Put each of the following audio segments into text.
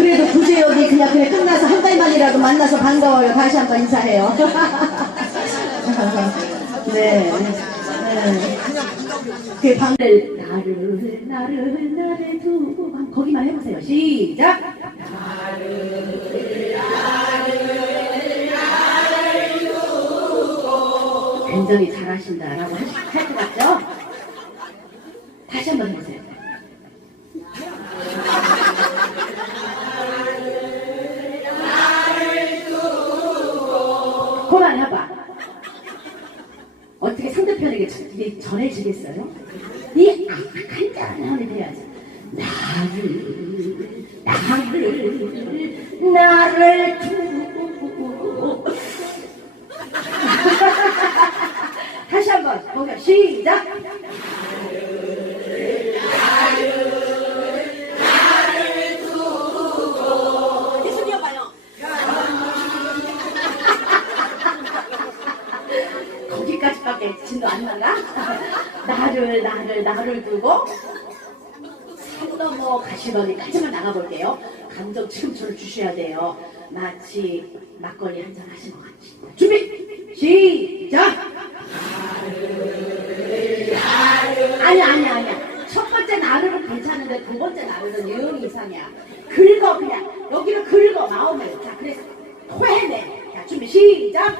그래도 여기 그냥 그냥 끝나서 한 달만이라도 만나서 반가워요. 다시 한번 인사해요. 네. 네. 그 방, 나를, 나를, 나를, 나를 두고, 가- 거기만 해보세요. 시작! 굉장히 잘하신다라고 할 것 같죠? 다시 한번 해보세요. 그만해봐. 어떻게 상대편에게 전해지겠어요? 이 악한 짠함이 돼야지. 나를, 나를, 나를 거기까지밖에 진도 안 나가? 나를 나를 나를 두고 산 넘어 가시더니 까지만 나가볼게요. 감정 저를 주셔야 돼요. 마치 막걸리 한 잔 하신 것 같이. 준비 시작. 아니 아니 아니야. 첫 번째 나르는 괜찮은데 두 번째 나르는 영 이상이야. 긁어 그냥 여기를 긁어 마음을. 자 그래서 토해내. 자 준비 시작.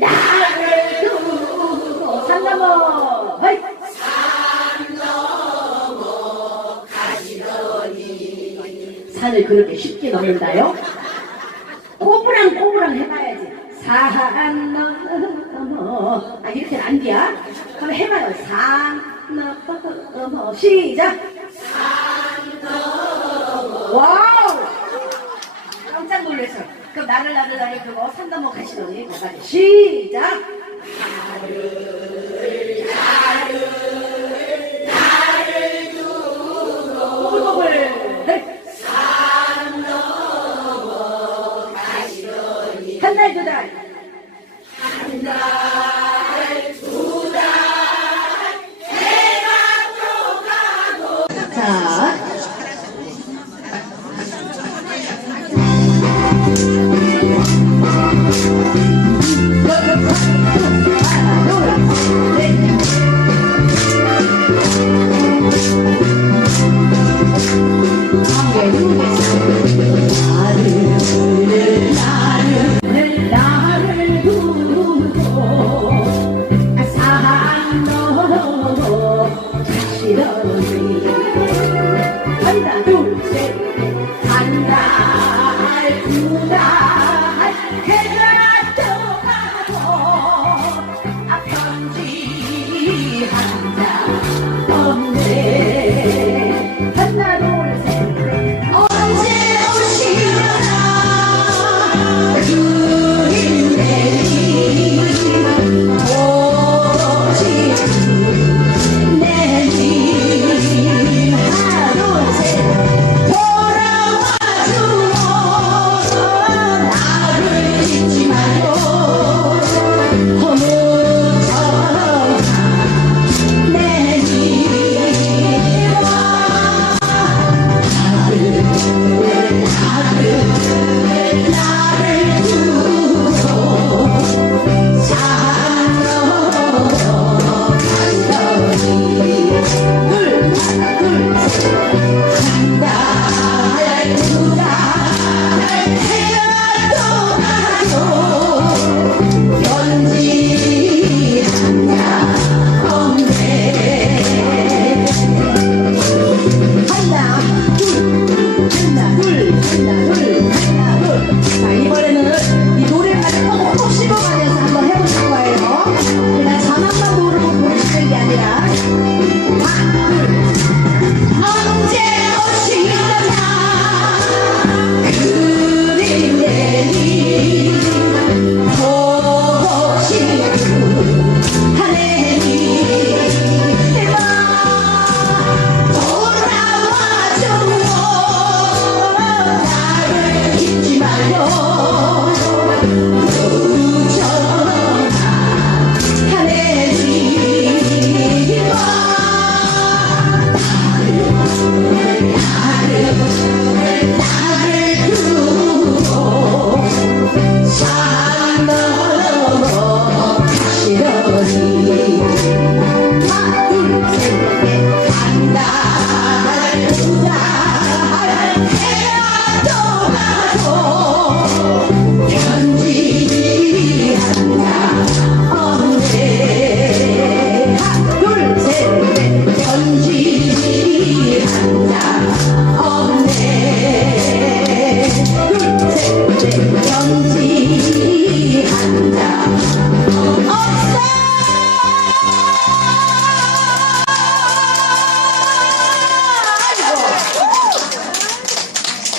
나를 두고 산 넘어 허이! 산을 그렇게 쉽게 넘는다요? 꼬부랑 꼬부랑 해봐야지. 산 넘어 아 이렇게는 안 돼야 한번 해봐요. 산 넘어 시작! 깜짝 놀랐어. 그럼 나를 나를 나를 그거 산 넘어 가시더니 시작.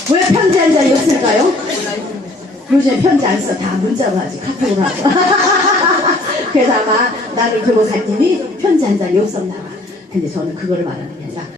왜 편지 한 장이 없을까요? 요새 편지 안 써. 다 문자로 하지. 카톡으로 하고. 그래서 아마 나를 살님이 편지 한 장이 없었나 봐. 근데 저는 그거를 말하는 게